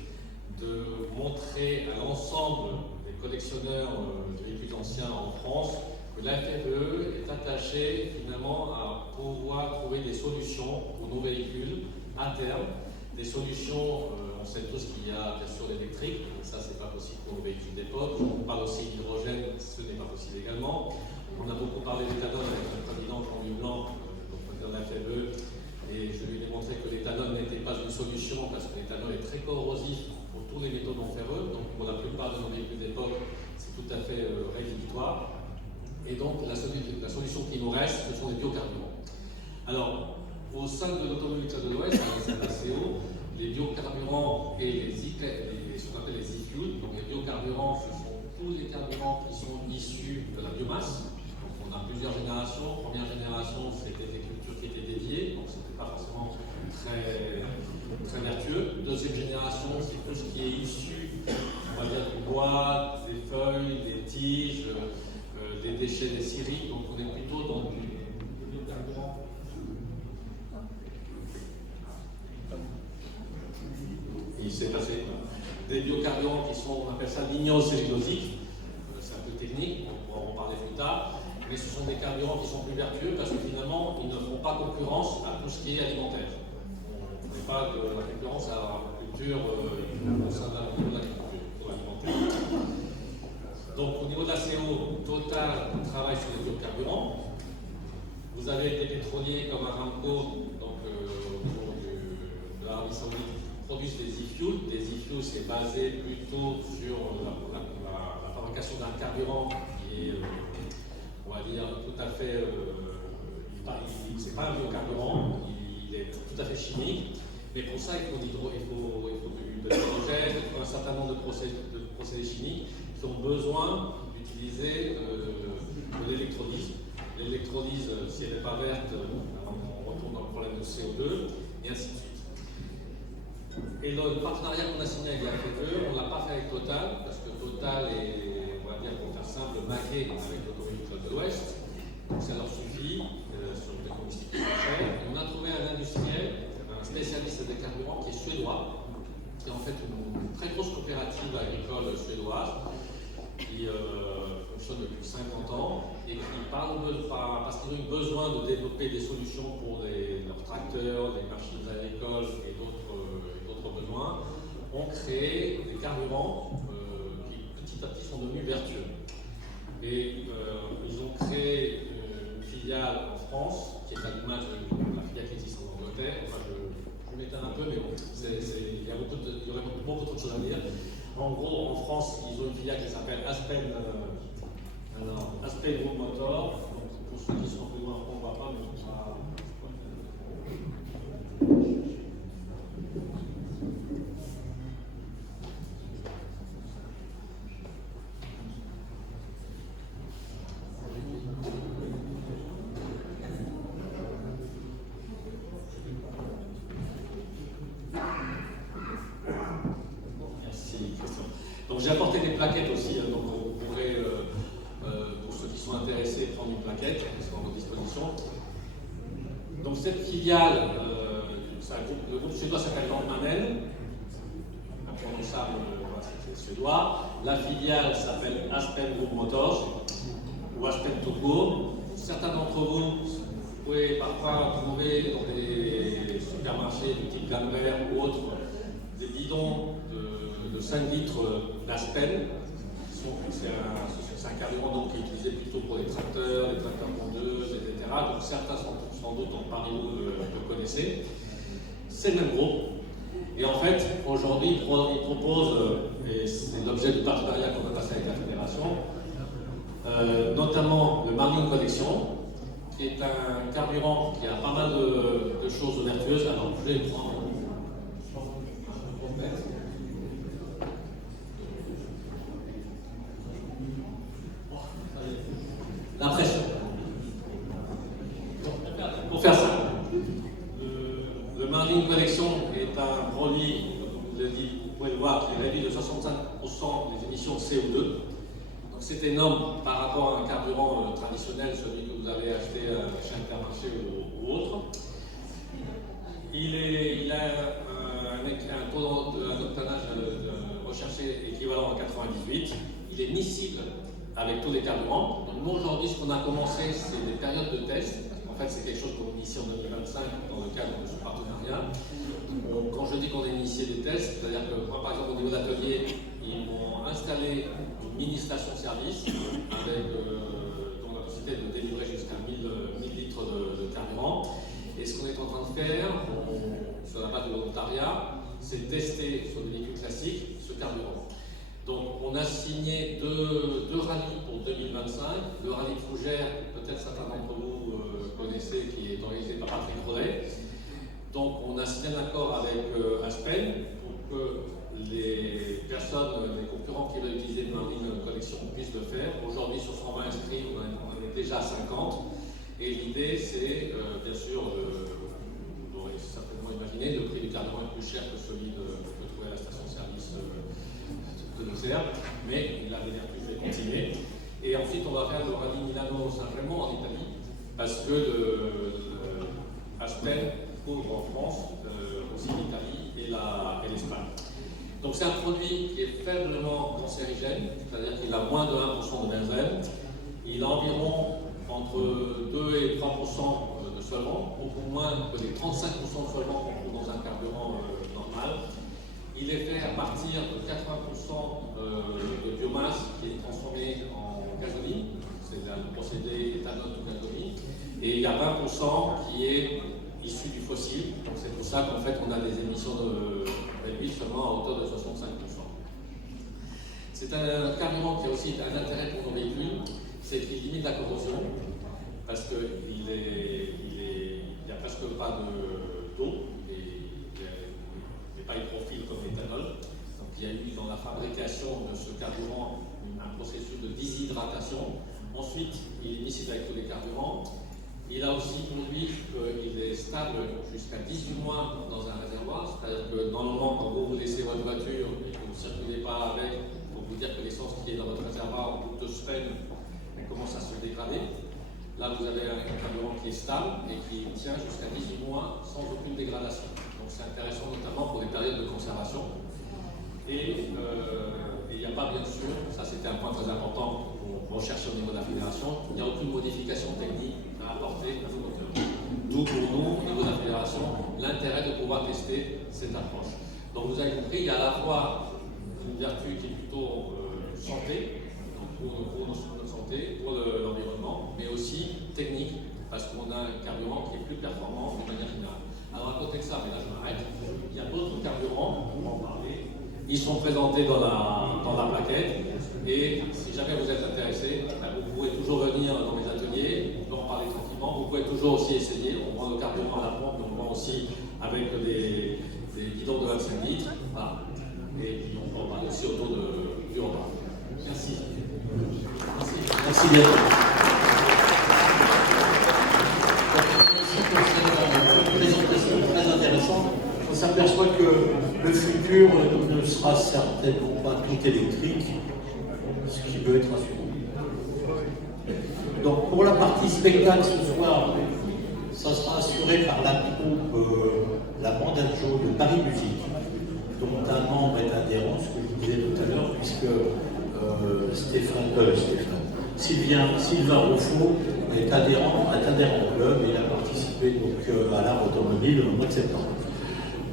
de montrer à l'ensemble des collectionneurs de véhicules anciens en France que la FFVE est attachée finalement à pouvoir trouver des solutions pour nos véhicules à terme, des solutions, on sait tous qu'il y a bien sûr l'électrique, mais ça c'est pas possible pour nos véhicules d'époque. On parle aussi d'hydrogène, ce n'est pas possible également. On a beaucoup parlé d'éthanol avec le président Jean-Louis Blanc, le président de la FFVE, et je lui ai démontré que l'éthanol n'était pas une solution parce que l'éthanol est très corrosif pour tous les métaux non ferreux, donc pour la plupart de nos véhicules d'époque, c'est tout à fait rédhibitoire. Et donc la solution qui nous reste, ce sont les biocarburants. Alors, au sein de l'Automobile Club de l'Ouest, la CO, les biocarburants et ce qu'on appelle les e-fuels, donc les biocarburants, ce sont tous les carburants qui sont issus de la biomasse. Donc on a plusieurs générations. Première génération, c'était des cultures qui étaient dédiées, donc ce n'était pas forcément très vertueux. Deuxième génération, c'est tout ce qui est issu, on va dire, du bois, des feuilles, des tiges, des déchets des scieries. Donc on est plutôt dans du biocarburant. Il s'est passé des biocarburants qui sont, on appelle ça lignocellulosiques, c'est un peu technique, on pourra en parler plus tard, mais ce sont des carburants qui sont plus vertueux parce que finalement ils ne font pas concurrence à tout ce qui est alimentaire. On ne fait pas de la concurrence à la culture au sein de l'agriculture alimentaire. Donc au niveau de la CO, Total travaille sur les biocarburants. Vous avez des pétroliers comme Aramco, donc au niveau de l'Arabie Saoudite, produisent des e-fuels. Des e-fuels, c'est basé plutôt sur la fabrication d'un carburant qui est, on va dire, tout à fait. C'est pas un biocarburant, il est tout à fait chimique, mais pour ça, il faut de l'hydrogène, il faut un certain nombre de procédés chimiques qui ont besoin d'utiliser de l'électrolyse. L'électrolyse, si elle n'est pas verte, on retourne dans le problème de CO2, et ainsi de suite. Et le partenariat qu'on a signé avec la FFVE, on ne l'a pas fait avec Total, parce que Total est, on va dire pour faire simple, maqué avec l'Automobile Club de l'Ouest. Donc ça leur suffit sur des technologies qui sont chères. Et on a trouvé un industriel, un spécialiste des carburants qui est suédois, qui est en fait une très grosse coopérative agricole suédoise, qui fonctionne depuis 50 ans et qui parle parce qu'ils ont eu besoin de développer des solutions pour leurs tracteurs, les machines agricoles et d'autres besoins, ont créé des carburants qui petit à petit sont devenus vertueux. Et ils ont créé une filiale en France qui est à l'image de la filiale qui existe en Angleterre. Enfin, je m'éteins un peu, mais bon, il y aurait beaucoup de choses à dire. En gros, en France, ils ont une filiale qui s'appelle Aspen Group Motor. Donc, pour ceux qui sont plus loin, on ne voit pas, mais on va. Donc j'ai apporté des plaquettes aussi, donc vous pourrez, pour ceux qui sont intéressés, prendre une plaquette qui sera à votre disposition. Donc cette filiale, le groupe suédois s'appelle Landmannen, imprononçable, c'est suédois. La filiale s'appelle Aspen Group Motors. ou Aspen tout court. Certains d'entre vous pouvez parfois trouver dans des supermarchés du type Gamber ou autres des bidons de 5 litres d'Aspen. C'est un carburant donc, qui est utilisé plutôt pour les tracteurs pondeuses, etc. Donc certains sans doute parmi vous le connaissez. C'est le même groupe. Et en fait, aujourd'hui, il propose, et c'est l'objet du partenariat qu'on a passé avec la Fédération, notamment le Marine Collection, qui est un carburant qui a pas mal de choses vertueuses. Alors, je vais le prendre. La pression. Pour faire ça, le Marine Collection est un produit, comme vous pouvez le voir, qui réduit de 65% les émissions de CO2. Donc c'est énorme par rapport à un carburant traditionnel, celui que vous avez acheté chez Intermarché ou autre. Il a un taux d'octanage recherché équivalent à 98. Il est miscible avec tous les carburants. Donc nous aujourd'hui, ce qu'on a commencé, c'est des périodes de test. En fait, c'est quelque chose qu'on initie en 2025 dans le cadre de ce partenariat. Quand je dis qu'on a initié des tests, c'est-à-dire que moi, par exemple, au niveau d'atelier, ils vont installer une mini station-service avec dont la possibilité de délivrer jusqu'à 1000 litres de carburant. Et ce qu'on est en train de faire, sur la base de volontariat, c'est tester sur des véhicules classiques ce carburant. Donc on a signé deux rallyes pour 2025. Le rallye de Fougères, peut-être certains d'entre vous connaissez, qui est organisé par Patrick Rollet. Donc on a signé un accord avec Aspen pour que les personnes, les concurrents qui veulent utiliser le Marine Collection puissent le faire. Aujourd'hui sur 120 inscrits, on en est déjà à 50. Et l'idée c'est, bien sûr, vous l'aurez certainement imaginé, le prix du carburant est plus cher que celui que trouver à la station-service de Nocera, mais la vertu, je vais continuer. Et ensuite, on va faire le rallye Milano-Saint-Raymond en Italie, parce que Aspen couvre en France, aussi l'Italie et l'Espagne. Donc c'est un produit qui est faiblement cancérigène, c'est-à-dire qu'il a moins de 1% de benzène. Il a environ entre 2 et 3% de solvant, beaucoup moins que les 35% de solvant qu'on trouve dans un carburant normal. Il est fait à partir de 80% de biomasse qui est transformée en gasoline, c'est le procédé éthanol de gasoline, et il y a 20% qui est issu du fossile, donc c'est pour ça qu'en fait on a des émissions de réduites seulement à hauteur de 65%. C'est un carburant qui a aussi un intérêt pour nos véhicules, c'est qu'il limite la corrosion, parce qu'il n'y a presque pas d'eau. Pas hydrophile comme l'éthanol. Donc il y a eu dans la fabrication de ce carburant un processus de déshydratation. Ensuite, il est miscible avec tous les carburants. Il a aussi conduit qu'il est stable jusqu'à 18 mois dans un réservoir. C'est-à-dire que normalement, quand vous laissez votre voiture et que vous ne circulez pas avec, pour vous dire que l'essence qui est dans votre réservoir, au bout de 2 semaines, elle commence à se dégrader. Là, vous avez un carburant qui est stable et qui tient jusqu'à 18 mois sans aucune dégradation. Donc c'est intéressant notamment pour les périodes de conservation. Et il n'y a pas, bien sûr, ça c'était un point très important qu'on recherche au niveau de la fédération, il n'y a aucune modification technique à apporter à nos moteurs. D'où pour nous, au niveau de la fédération, l'intérêt de pouvoir tester cette approche. Donc vous avez compris, il y a à la fois une vertu qui est plutôt santé, donc pour notre santé, pour l'environnement, mais aussi technique, parce qu'on a un carburant qui est plus performant de manière générale. Alors à côté de ça, mais là je m'arrête, il y a d'autres carburants, on va en parler. Ils sont présentés dans la plaquette et si jamais vous êtes intéressé, vous pouvez toujours venir dans mes ateliers, on peut en parler tranquillement. Vous pouvez toujours aussi essayer, on vend le carburant à la pompe, mais on vend aussi avec des bidons de 25 litres. Voilà. Et puis on peut en parler aussi autour du repas. Merci. Merci bien. Présentation très intéressante. On s'aperçoit que le futur ne sera certainement pas tout électrique, ce qui peut être rassurant. Donc pour la partie spectacle ce soir, ça sera assuré par la troupe La Bandagio de Paris Musique, dont un membre est adhérent, ce que je vous disais tout à l'heure, puisque Sylvain Rouffaut est adhérent au club et il a participé donc, à l'art automobile au mois de septembre.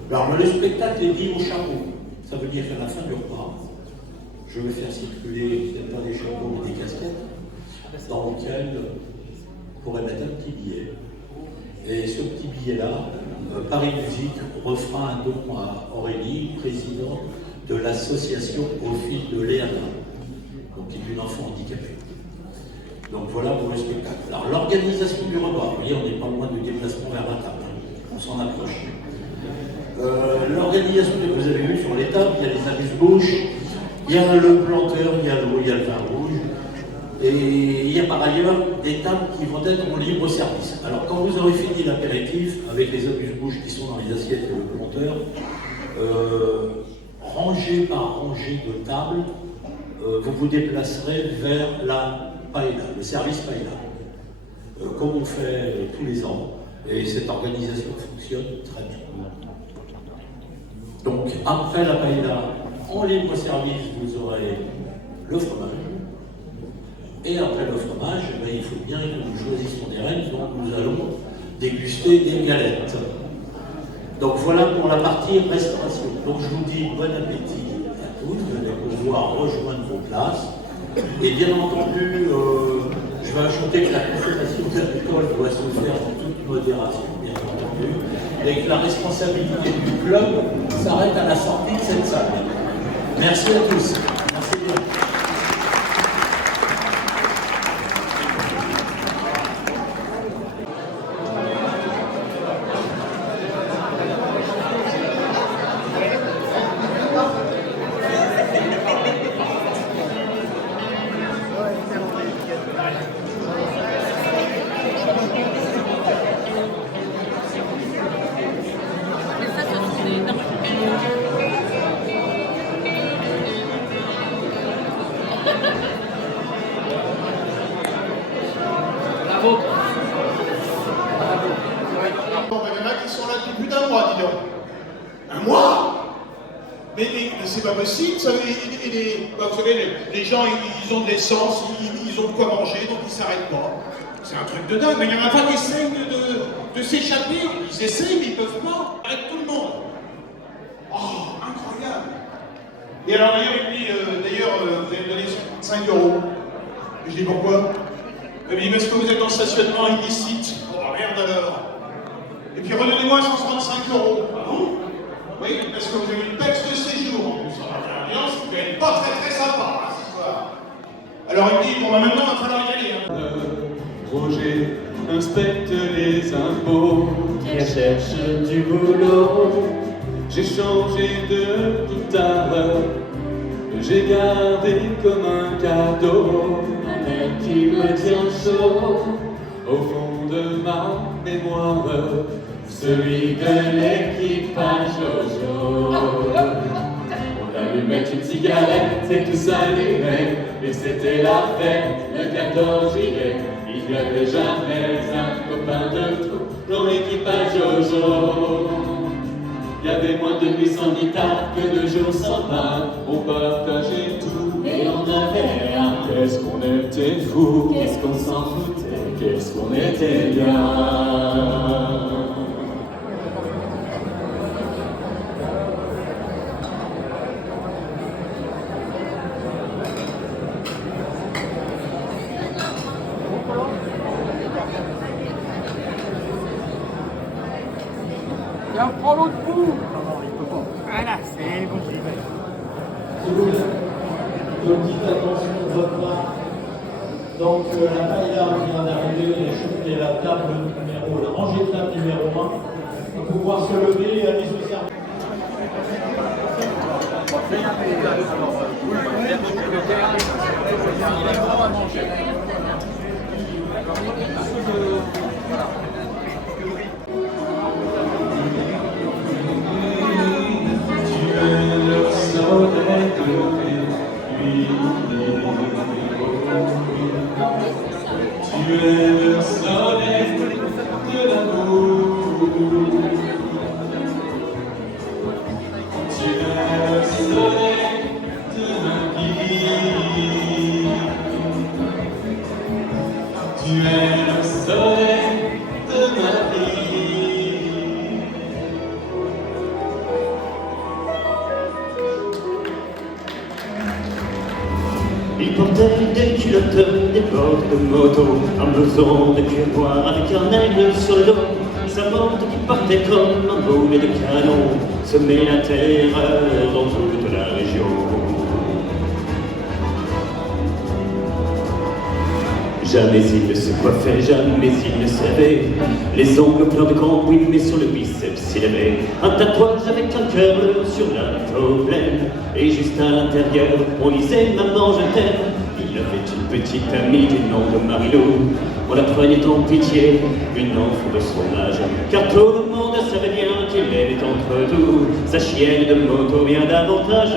Alors le spectacle est dit au chapeau. Ça veut dire qu'à la fin du repas, je vais faire circuler, peut-être pas des chapeaux, mais des casquettes, dans lequel vous pourrez mettre un petit billet. Et ce petit billet-là, Paris Musique refera un don à Aurélie, présidente de l'association Au fil de l'ERA, donc qui est une enfant handicapée. Donc voilà pour le spectacle. Alors l'organisation du repas, vous voyez, on n'est pas loin du déplacement vers la table, on s'en approche. L'organisation que vous avez vue sur les tables, il y a les amuse-bouches, il y a le planteur, il y a l'eau, il y a le vin rouge, et il y a par ailleurs des tables qui vont être en libre service. Alors quand vous aurez fini l'apéritif, avec les amuse-bouches qui sont dans les assiettes et le planteur, rangée par rangée de tables, vous vous déplacerez vers la paella, le service paella, comme on fait tous les ans, et cette organisation fonctionne très bien. Donc après la paella, en libre service, vous aurez le fromage, et après le fromage, il faut bien que nous choisissions des règnes, donc nous allons déguster des galettes. Donc voilà pour la partie restauration. Donc je vous dis bon appétit à tous, vous allez pouvoir rejoindre vos places. Et bien entendu, je vais ajouter que la consommation d'alcool doit se faire en toute modération, bien entendu, et que la responsabilité du club s'arrête à la sortie de cette salle. Merci à tous. Merci bien. Il y en a qui sont là depuis plus d'un mois, dis donc. Un mois? Mais c'est pas possible, ça. Vous savez, les gens, ils ont de l'essence, ils ont de quoi manger, donc ils s'arrêtent pas. C'est un truc de dingue. Mais il y en a pas qui essayent de s'échapper. Ils essayent, mais ils peuvent pas. Arrête tout le monde. Oh, incroyable. Et alors d'ailleurs, il me dit, vous allez me donner 5 euros. Et je dis pourquoi? Il me dit, parce que vous êtes en stationnement illicite. Oh merde alors. Et puis redonnez-moi 135 euros. Ah bon? Oui, parce que vous avez une taxe de séjour en plus. Vous n'êtes pas très très sympa, hein, cette soir. Alors il me dit, bon, maintenant, il va falloir y aller. Hein. Roger inspecte les impôts, elle cherche du boulot. J'ai changé de guitare, j'ai gardé comme un cadeau un air qui me tient chaud au fond de ma mémoire, celui de l'équipage Jojo. On allumait une cigarette et tout s'allumait, et c'était la fête le 14 juillet. Il n'y avait jamais un copain de trop dans l'équipage Jojo. Il y avait moins de 800 guitares que de jours sans pain. On partageait tout et on n'avait rien. Qu'est-ce qu'on était fous, qu'est-ce qu'on s'en foutait, qu'est-ce qu'on était bien. Viens, prends l'autre bout. Voilà, c'est bon. Donc, petite attention de votre part. Donc, la paella vient d'arriver et la table numéro, la rangée de table numéro 1 va pouvoir se lever et aller se servir. Tu es le soleil de l'amour. Tu es le soleil de ma vie. portait des culottes, des bottes de moto, un blouson de cuir noir avec un aigle sur le dos. Sa montre qui partait comme un boulet de canon semait la terreur dans toute la région. Jamais il ne se coiffait, jamais il ne savait. Les ongles pleins de cambouis, mais sur le biceps il avait un tatouage avec un cœur bleu sur la peau pleine. Et juste à l'intérieur, on lisait « Maman, je t'aime ». Il avait une petite amie du nom de Marilou. On la prenait en pitié, une enfant de son âge, car tout le monde savait bien qu'il aimait entre tout sa chienne de moto bien davantage.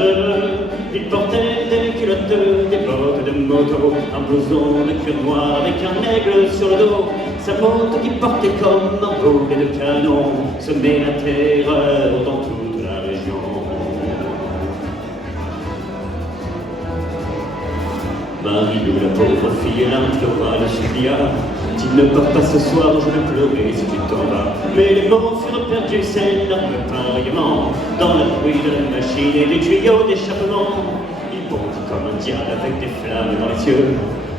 Il portait des culottes, des bottes de moto, un blouson de cuir noir avec un aigle sur le dos. Sa moto qui portait comme un boulet de canon semait la terreur dans toute la région. Marilou, la pauvre fille, l'implora, le supplia. Tu ne pars pas ce soir, je vais pleurer si tu t'en vas. Mais les mots furent perdus, c'est l'arme pareillement, dans la bruit de la machine et des tuyaux d'échappement. Il bondit comme un diable avec des flammes dans les yeux.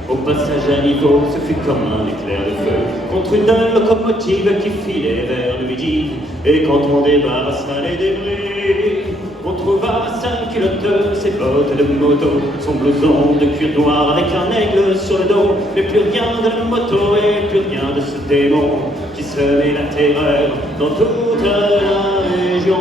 Au passage à niveau, ce fut comme un éclair de feu contre une locomotive qui filait vers le midi. Et quand on débarrassa les débris, on trouva sa culotte, ses bottes de moto, son blouson de cuir noir avec un aigle sur le dos. Mais plus rien de la moto et plus rien de ce démon qui semait la terreur dans toute la région.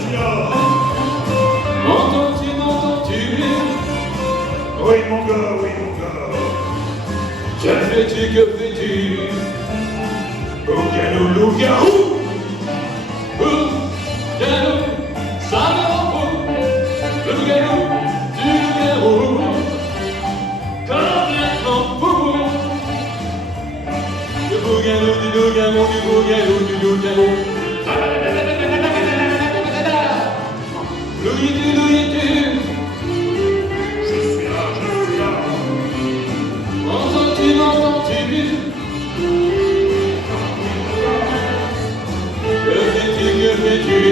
suis là. M'entends-tu, m'entends-tu? Oui, mon gars, oui, mon gars. Que fais-tu, que fais-tu? Loup-garou, loup-garou. Loup-garou, ça me rend fou. Le loup-garou, du loup-garou, complètement fou. Le loup-garou, du loup-garou, du loup-garou, du loup-garou. Louis-tu, louis-tu? Je suis là, je suis là. M'entends-tu, m'entends-tu? Que fais-tu, que fais-tu?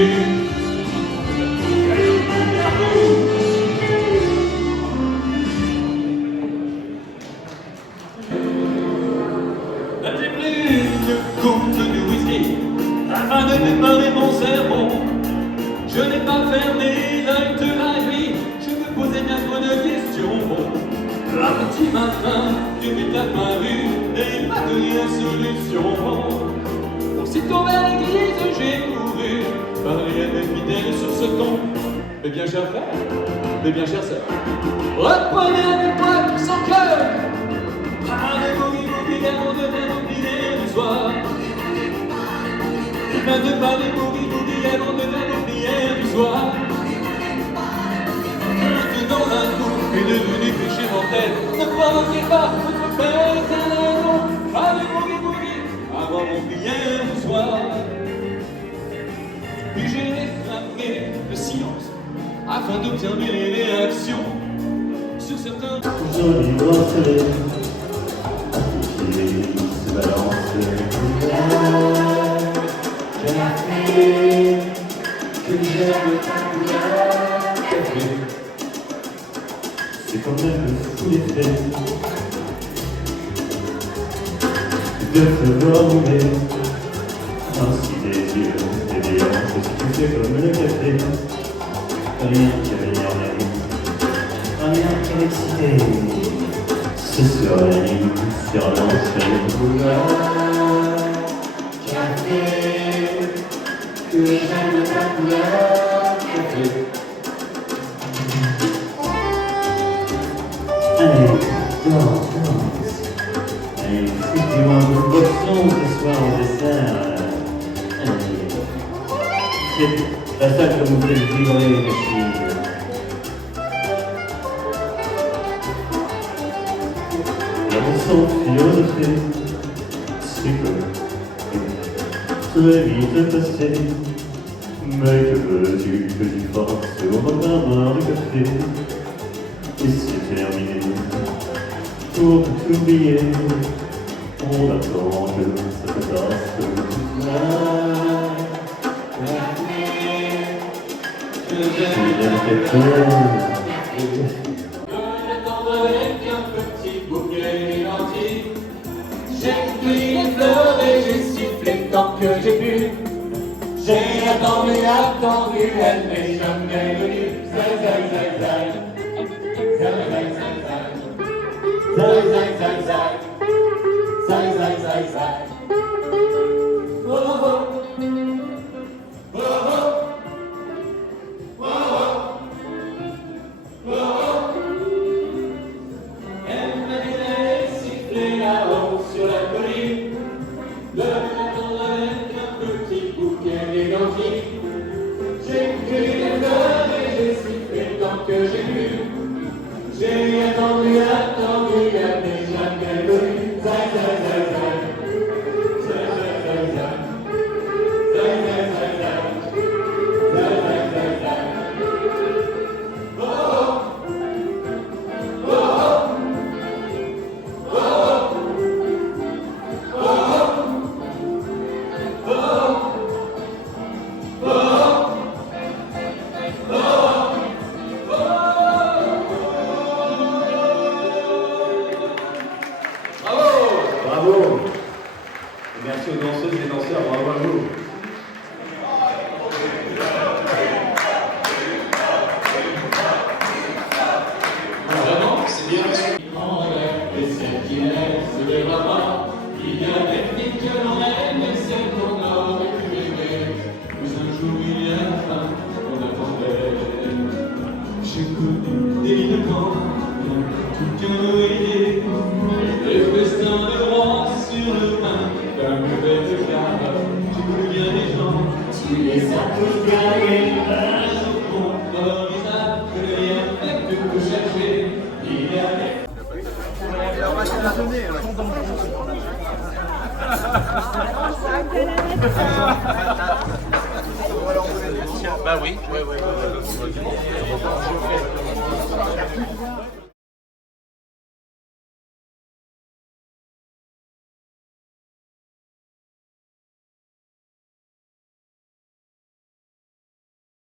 J'ai pris une coupe de whisky afin de démarrer mon cerveau. Je n'ai pas fermé l'œil de la nuit, je me posais bien trop de questions. Un petit matin, tu m'es apparu et il m'a donné la solution. Aussitôt vers l'église, j'ai couru, parler à mes fidèles sur ce ton. Mes bien chers frères, mes bien chères sœurs, reprenez avec moi sans cœur. Allez, boogie, boogie, avant de bien oublier le soir. Il m'a demandé boogie, boogie, avant de bien oublier du soir. Maintenant d'un coup est devenu péché mortel. Ne provoquez pas votre père éternellement. Allez, boogie, boogie, avant d'oublier du soir. Puis j'ai réclamé le silence afin d'observer les réactions sur certains. Joli bracelet, qui se balance café, que j'aime ta couleur café. C'est quand même sous l'effet de te rouler ainsi des yeux éveillants, si tu fais comme le café. Rien qui améliore rien qui excité. Ce soleil sur l'ancien boulevard. Café, que j'aime ta couleur. Café. Allez, danse. Allez, foutez-moi de boxon ce soir au dessert. Allez. C'est pas ça que vous faites vibrer les machines. Sans philosophie, c'est que très vite passé. Mais que veux-tu que j'y fasse au regard de café? Et c'est terminé, pour tout oublier, on attend que ça se passe. Que j'aime le café. J'ai pris les fleurs et j'ai sifflé tant que j'ai pu. J'ai attendu, elle n'est jamais venue. Zai, zai, zai, zai. Zai, zai, zai, zai. Zai, zai, zai, zai. Zai, zai, zai, zai. Oh, oh, oh, oh, oh, oh, oh. Elle m'a dit d'aller siffler là-haut sur la colline, de m'attendre avec un petit bouquet d'énergie. J'ai cru souvenu d'évidemment tout qu'un oreiller, et le festin de roi sur le pain, d'un mauvais regard, j'ai voulu bien les gens, Tu les as tous gagnés. un jour bon, dans leur visage, que le rien fait que vous cherchez, il y a des... Bah oui, oui.